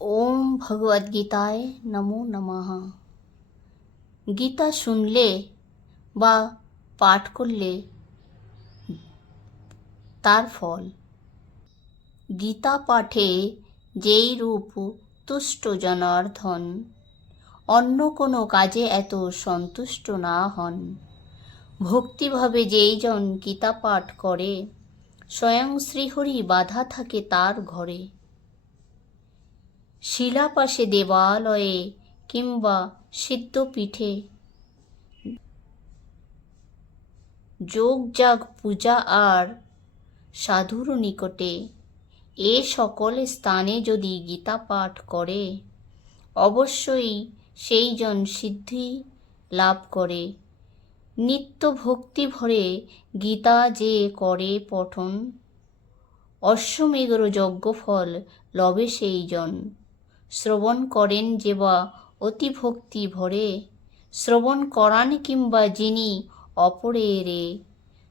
ওম ভগবদ্গীতায় নমো নমঃ। গীতা শুনলে বা পাঠ করলে তার ফল। গীতা পাঠে যেই রূপ তুষ্ট জনার্দন, অন্য কোনো কাজে এত সন্তুষ্ট না হন। ভক্তিভাবে যেইজন গীতা পাঠ করে, স্বয়ং শ্রীহরি বাধা থাকে তার ঘরে। শিলাপাশে দেবালয়ে কিংবা সিদ্ধপীঠে, যোগযাগ পূজা আর সাধুর নিকটে, এ সকল স্থানে যদি গীতা পাঠ করে, অবশ্যই সেইজন সিদ্ধি লাভ করে। নিত্য ভক্তি ভরে গীতা যে করে পঠন, অশ্বমেঘের যজ্ঞফল লবে সেইজন। শ্রবণ করেন যে বা অতি ভক্তি ভরে, শ্রবণ করান কিংবা যিনি অপরেরে,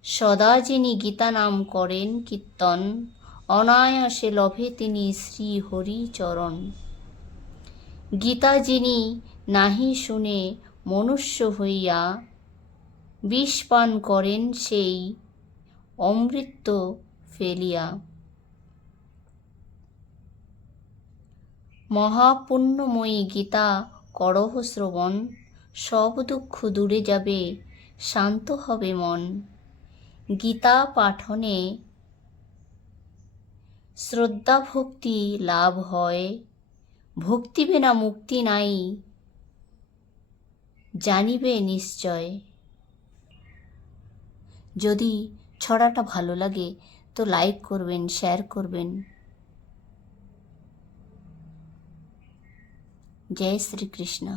সদা যিনি গীতা নাম করেন কীর্তন, অনায়াসে লভে তিনি শ্রী হরি চরণ। গীতা যিনি নাহি শুনে মনুষ্য হইয়া, বিষ পান করেন সেই অমৃত ফেলিয়া। মহাপুণ্যময়ী গীতা করহ শ্রবণ, সব দুঃখ দূরে যাবে শান্ত হবে মন। গীতা পাঠনে শ্রদ্ধা ভক্তি লাভ হয়, ভক্তি বিনা মুক্তি নাই জানিবে নিশ্চয়। যদি ছড়াটা ভালো লাগে তো লাইক করবেন, শেয়ার করবেন। জয় শ্রীকৃষ্ণ।